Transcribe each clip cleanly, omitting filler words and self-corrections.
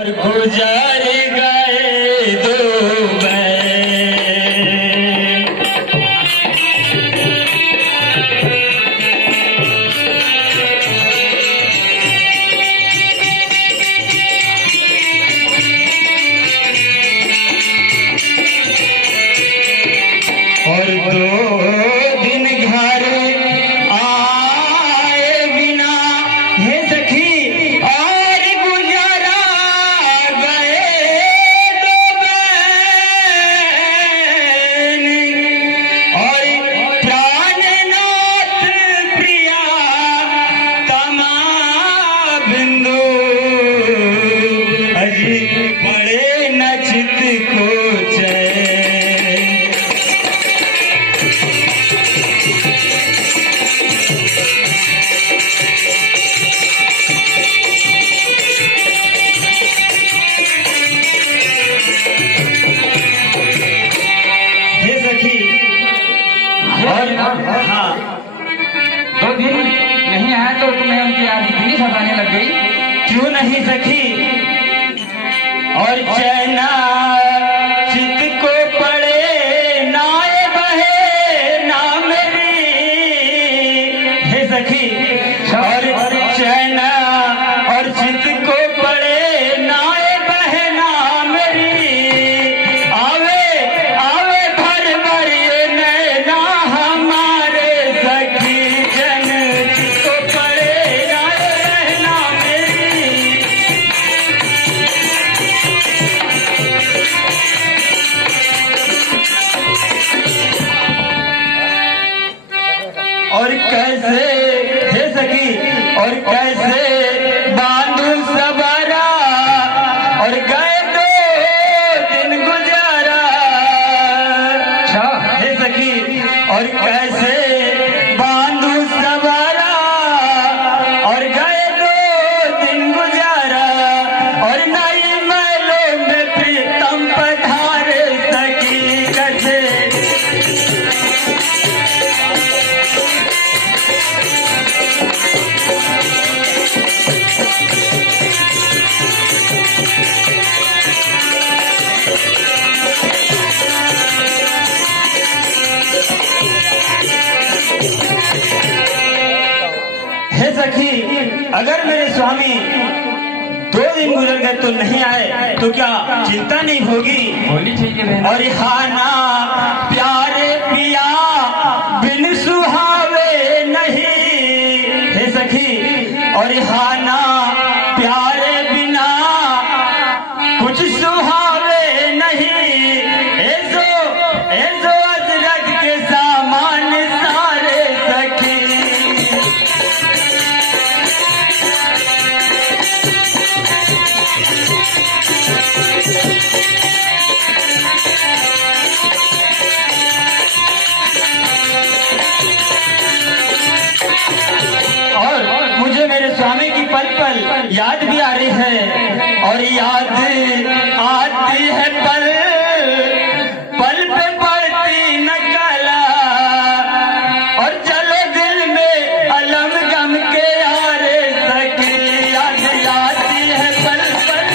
गुजर गए दो और 2 दिन घर आए बिना हे सखी और गुजरा गए 2 बहन और प्राणनाथ प्रिया तमा बिंदु अजी पड़े न चित को हाँ 2 दिन नहीं आया तो तुम्हें उनकी याद इतनी सताने लग गई? क्यों नहीं सखी और चैना चित को पड़े नाए बहे ना मेरी हे सखी और चैना और चित को पड़े नाए बहे ना मेरी आवे आवे भर भर ये नैना हमारे सखी जन चित को पड़े नाए बहना मेरी और कैसे हे सखी और कैसे बांधू सबरा और गए 2 दिन गुजारा हे सखी और कैसे बांधू सबरा और गए 2 दिन गुजारा और नई महलों में प्रीतम पधारे सखी कैसे हे सखी अगर मेरे स्वामी 2 दिन गुजर गए तो नहीं आए तो क्या चिंता नहीं होगी? होनी चाहिए। और हाना प्यारे पिया बिन सुहावे नहीं हे सखी और हाना प्यारे बिना कुछ सुहावे नहीं ऐसो अजरक के सामान सारे सखी और मुझे मेरे स्वामी की पल पल याद भी आ रही है और याद आती है पल पल पे पड़ती नकला और चले दिल में अलम गम के यारे सखी याद आती है पल पल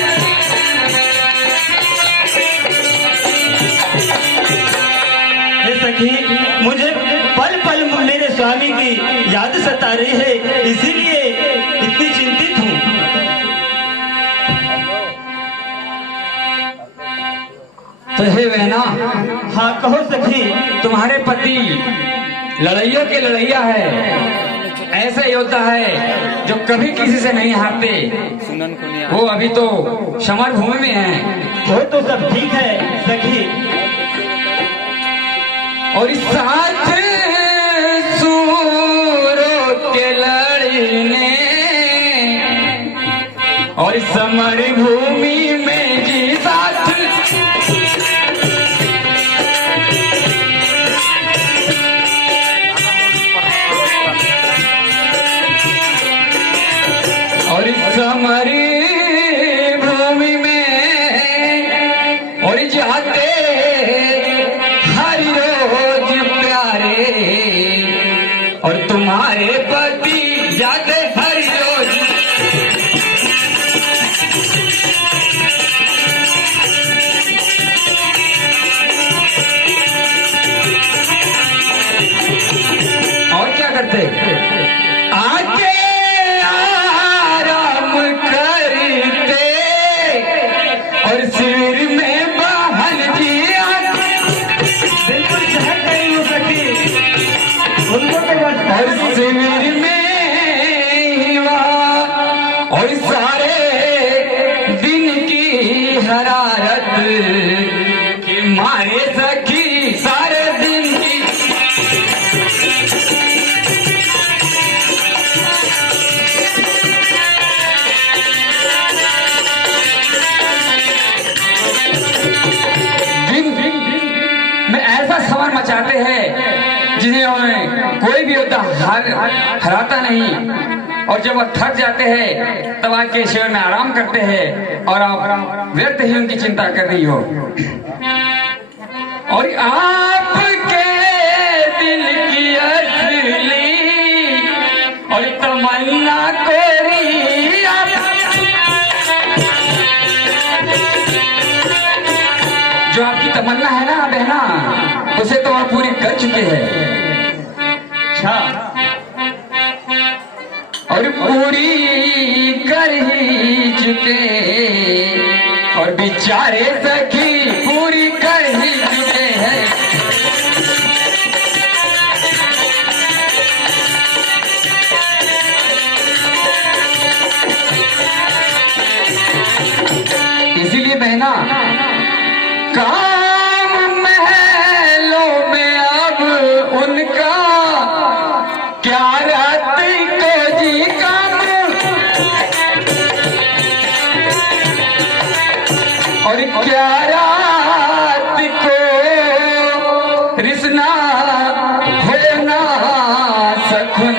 हे सखी मुझे पल पल मेरे स्वामी की याद सता रही है इसीलिए इतनी चिंतित हूँ। तो हे बहना, हाँ कहो सखी। तुम्हारे पति लड़ाइयों के लड़ैया है, ऐसे योद्धा है जो कभी किसी से नहीं हारते। वो अभी तो समर भूमि में है। वो तो सब ठीक है सखी और इस साथ सूरों के लड़ने और समर भूमि में जी साथ और समर भूमि में और जाते हर रोज प्यारे और तुम्हारे पति जाते हर रोज शरारत के मारे सखी सारे दिन की में ऐसा समर मचाते हैं जिन्हें उन्हें कोई भी होता हराता नहीं। और जब वह थक जाते हैं तब आके शिविर में आराम करते हैं और आप व्यर्थ ही उनकी चिंता कर रही हो। और आपके दिल की असली और तमन्ना कोरी जो आपकी तमन्ना है ना बहना, उसे तो आप पूरी कर चुके हैं। अच्छा, और पूरी कर ही चुके और बेचारे सखी पूरी कर ही चुके हैं। इसीलिए बहना काम महलों में अब उनका क्या रात को जी काम और क्या रात को रिसना होना सखुन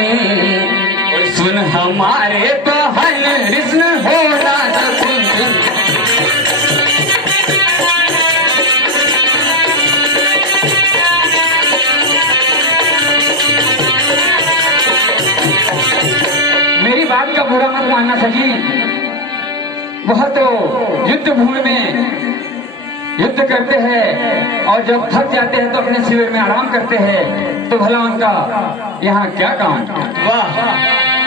और सुन हमारे बहन रिसन होना सखुन। मेरी बात का बुरा मत मानना सखी, वह तो युद्ध भूमि में युद्ध करते हैं और जब थक जाते हैं तो अपने शिविर में आराम करते हैं, तो भला उनका यहाँ क्या काम। वाह,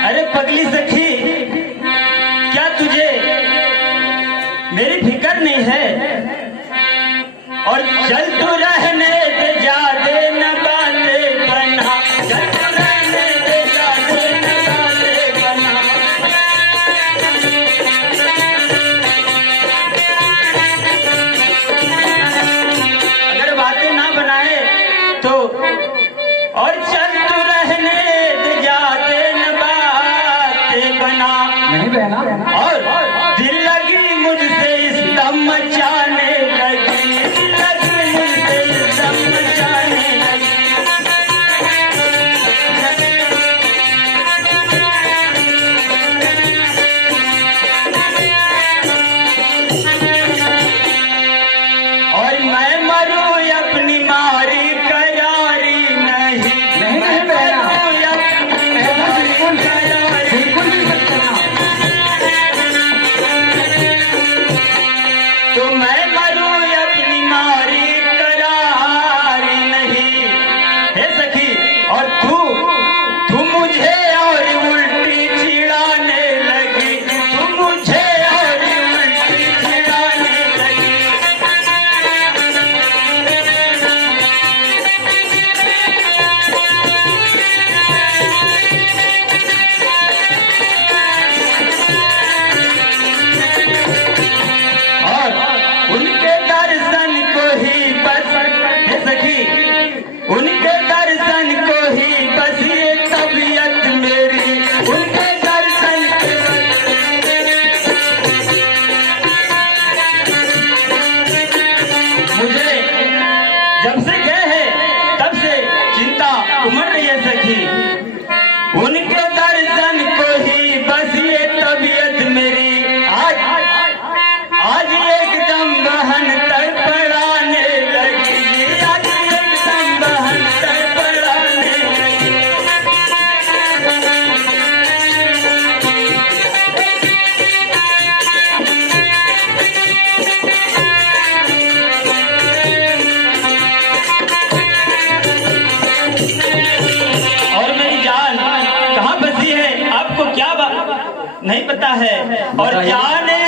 अरे पगली सखी, क्या तुझे मेरी फिक्र नहीं है? और चल तू रहने दे, जा दे न बातें बना, चल तू रहने दे, जा दे न बातें बना। अगर बातें ना बनाए तो और चल तू रहने दे, जा दे न बातें बना। नहीं बहना, और दिल लगी मुझसे इस दम मचाने लगी, दिल लगी मुझसे इस दम मचाने लगी। और मैं मरूं अपनी मारी करारी नहीं, नहीं नहीं बहना, मरूं अपनी ऐसा बिल्कुल करारी। बिल्कुल भी मत करना। तो मैं मरूं अपनी मारी करारी नहीं। हे सखी, और तू मुझे और उल्टी चिढ़ाने लगी, तू मुझे और उल्टी चिढ़ाने लगी। और उनके दर्शन को ही बस, हे सखी, उनके दर्शन को ही बस ये तबीयत मेरी, उनके दर्शन के मुझे जब से गए हैं तब से चिंता उमड़ रही है सखी। उनके दर्शन को ही बस ये तबीयत मेरी आज एकदम बहन तड़पड़ाने लगी, आज एकदम बहन तड़पड़ाने लगी। और मेरी जान कहाँ फंसी है, आपको क्या नहीं पता है? और जाने,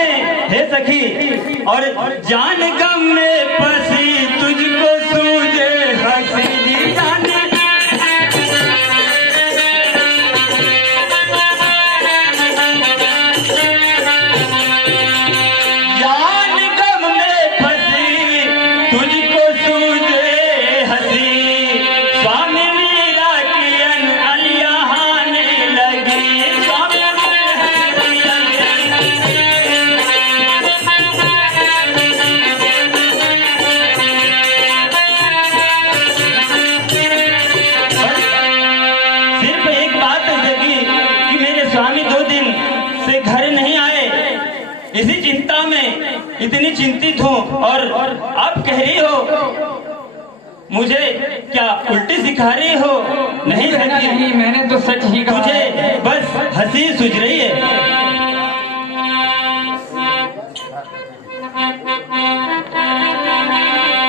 हे सखी, और जान गम में फंसी तुझको सूझे हंसी दी जाने। जान गम इतनी चिंतित हूँ और आप कह रही हो मुझे क्या उल्टी सिखा रही हो? नहीं बहना सखी, नहीं, मैंने तो सच ही कहा। मुझे बस हंसी सूझ रही है।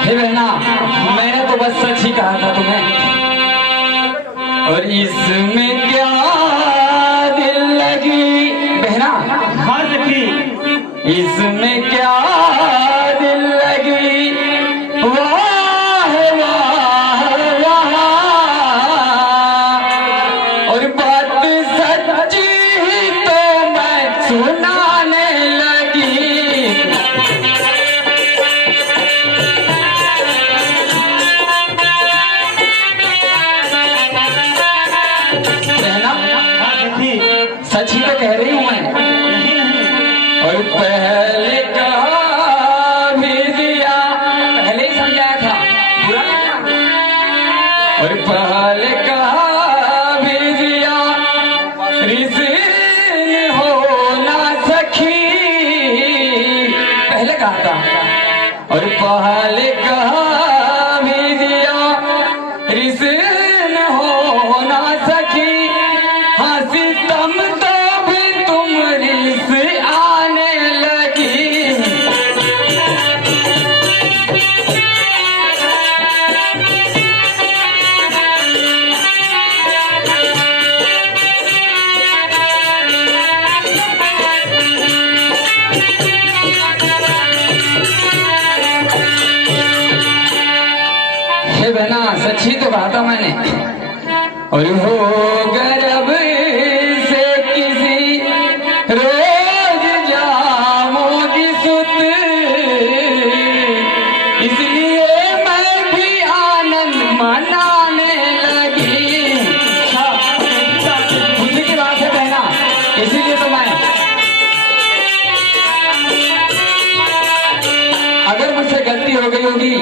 हे बहना, मैंने तो बस सच ही कहा था तुम्हें। और इसमें क्या दिल लगी बहना? हाँ सखी, इसमें क्या दिल लगी, वाह वाह वाह। और बात सच्ची ही तो मैं सुनाने लगी। बहना, हाँ सखी, सच ही तो कह रही हूँ मैं। नहीं नहीं, और पहले कहा भी दिया, पहले ही समझाया था, बुरा नहीं था। और पहले कहा भी दिया, रिसीन हो ना सखी, पहले कहा था। और पहले कहा भी दिया, रिसीन हो ना सखी। हंसी तम तो भी तुम रिस आने लगी। हे बहना, सच ही तो कहा था मैंने। और हो गर्भ से किसी रोज जामोगी सुत, इसलिए मैं भी आनंद मनाने लगी। अच्छा, खुशी की बात है बहना, इसीलिए तो मैं, अगर मुझसे गलती हो गई होगी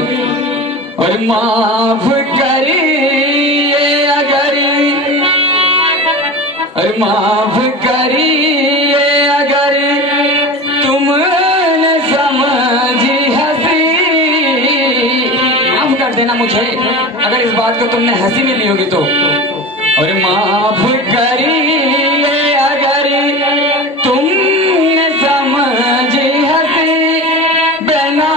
और माफ करिए अगर, और माफ करिए अगर तुमने समझी हंसी। माफ कर देना मुझे अगर इस बात को तुमने हंसी में ली होगी तो। और माफ करिए अगर तुमने समझी हंसी। बहना,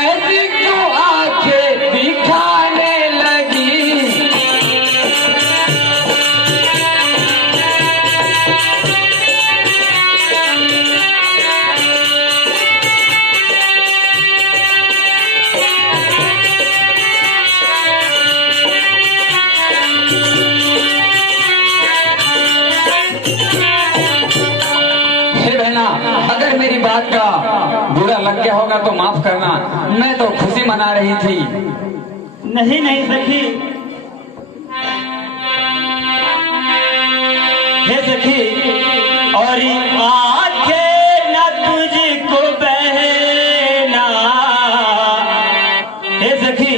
ऐसी क्यों आंखें दिखाने लगी। हे बहना, अगर मेरी बात का बुरा लग गया होगा तो माफ करना, मैं तो खुशी मना रही थी। नहीं नहीं सखी, हे सखी, और आंखें न तुझको बहना, हे सखी,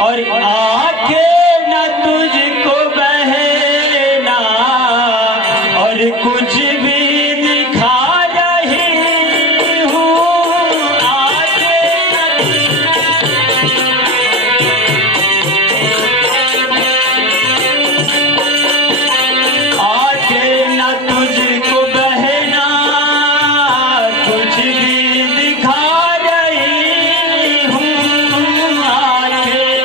और आंखें न तुझको बहना, और कुछ भी दिखा रही हूँ, आंखें न तुझको बहना, कुछ भी दिखा रही हूँ आंखें।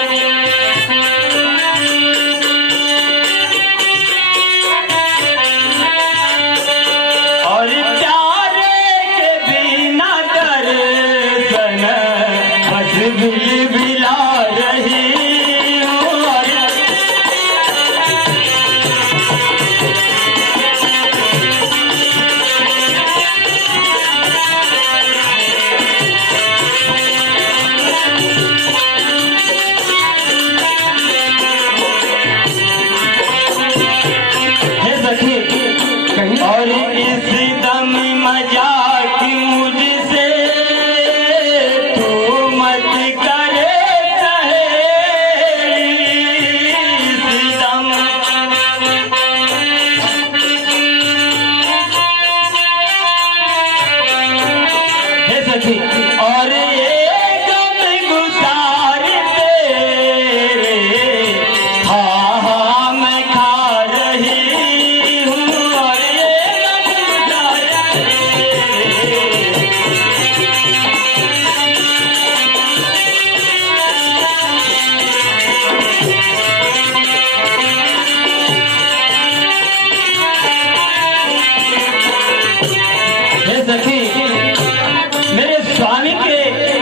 स्वामी के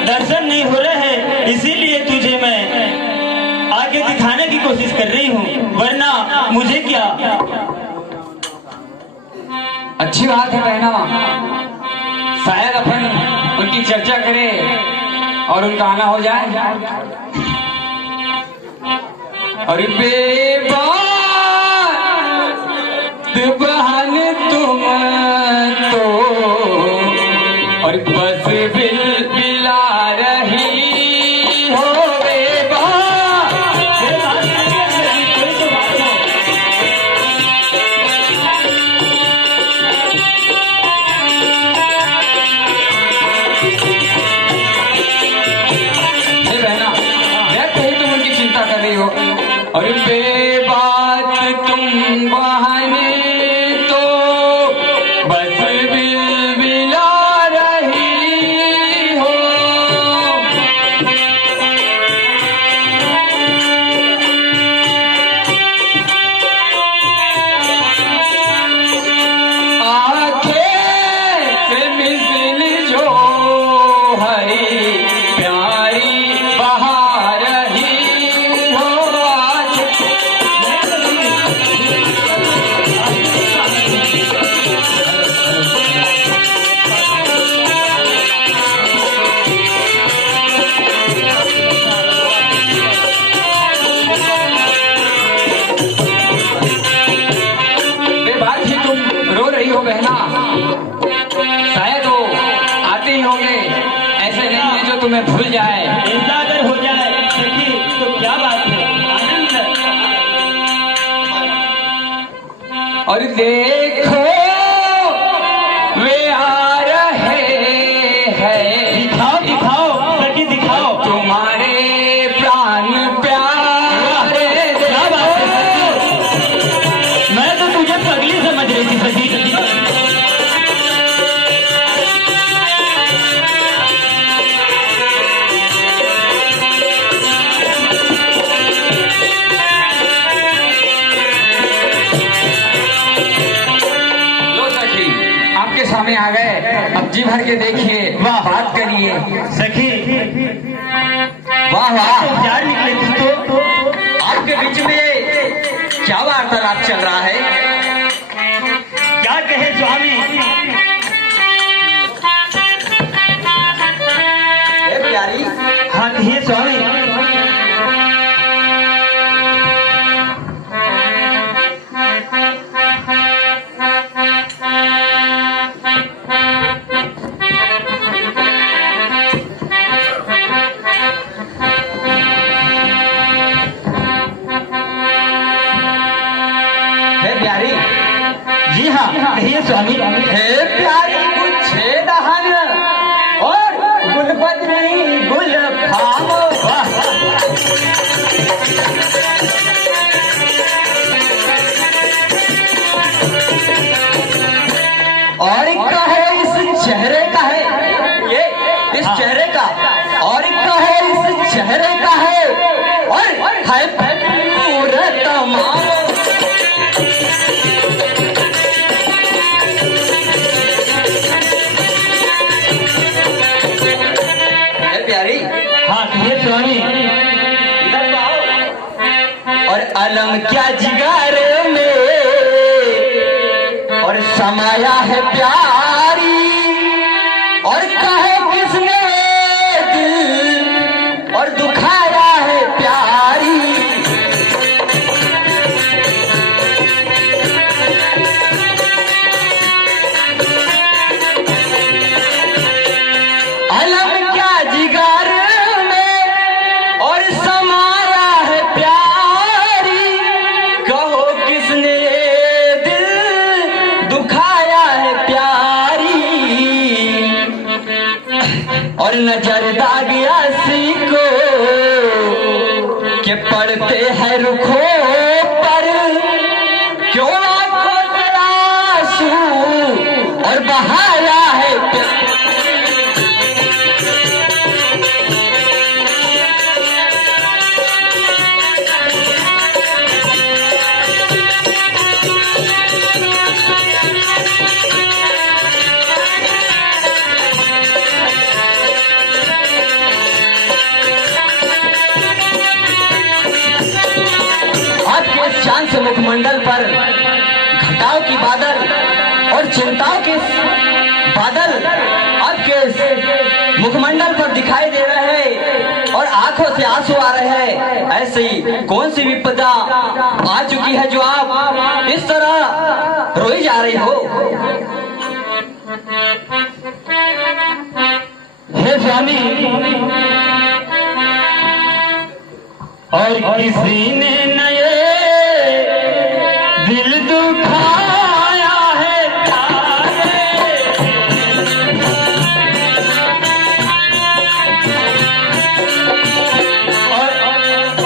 दर्शन नहीं हो रहे हैं, इसीलिए तुझे मैं आगे दिखाने की कोशिश कर रही हूँ, वरना मुझे क्या। अच्छी बात है बहना, शायद अपन उनकी चर्चा करें और उनका आना हो जाए। और बेबात बहन तुम तो और बस बिला रही हो बेबात। हे बहना, मैं कहीं तुम उनकी चिंता कर रही हो और बेबात तुम बहाने तो बस बिला रही हो। आंखें से मिसल जो हरी प्यारी बहा रही हो। बेबात ही तुम रो रही हो बहना, शायद वो आते ही होंगे, ऐसे नहीं है जो तुम्हें भूल जाए। ऐसा अगर हो जाए सखी तो क्या बात है, आनंद। और देखो वे आ रहे हैं, दिखाओ दिखाओ सखी दिखाओ। तुम्हारे प्राण प्यारे। क्या बात है सखी, मैं तो तुझे पगली समझ रही थी सखी। लो सखी, आपके सामने आ गए, अब जी भर के देखिए, वाह। बात करिए। सखी वाह वाह, प्यार निकले थी तो आपके बीच में क्या वार्तालाप चल रहा है? क्या कहे स्वामी। प्यारी, हाँ कहिए स्वामी। हे प्यारी, जी हाँ कहिए स्वामी। हे प्यारी, गुच्छे दहन और गुलबदरी गुल खाओ। और एक का है इस चेहरे का है, ये इस चेहरे का, और एक का है इस चेहरे का है, और है पूरा तमाम। प्यारी, हाँ कहिए स्वामी। इधर तो आओ। और अलम क्या जिगर में और समाया है प्यारी, और कहे किसने दिल और दुखाया है प्यारी। अलम क्या जिगर में और समाया है प्यारी, कहो किसने दिल दुखाया है प्यारी। और नजर दाग आसी को के पड़ते हैं रुखों पर, क्यों आंखों से आंसू और बहाया है प्यार। मुखमंडल पर घटाओं की बादल और चिंताओं के बादल आपके मुखमंडल पर दिखाई दे रहे हैं और आंखों से आंसू आ रहे हैं। ऐसी कौन सी विपदा आ चुकी है जो आप इस तरह रोई जा रही हो? हे स्वामी, और किसी ने नए दिल दुखाया है प्यारे,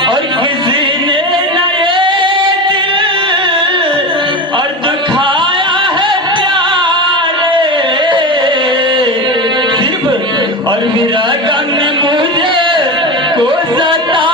और किसी ने नए दिल और दुखाया है प्यारे, सिर्फ और मेरा गम मुझे को सता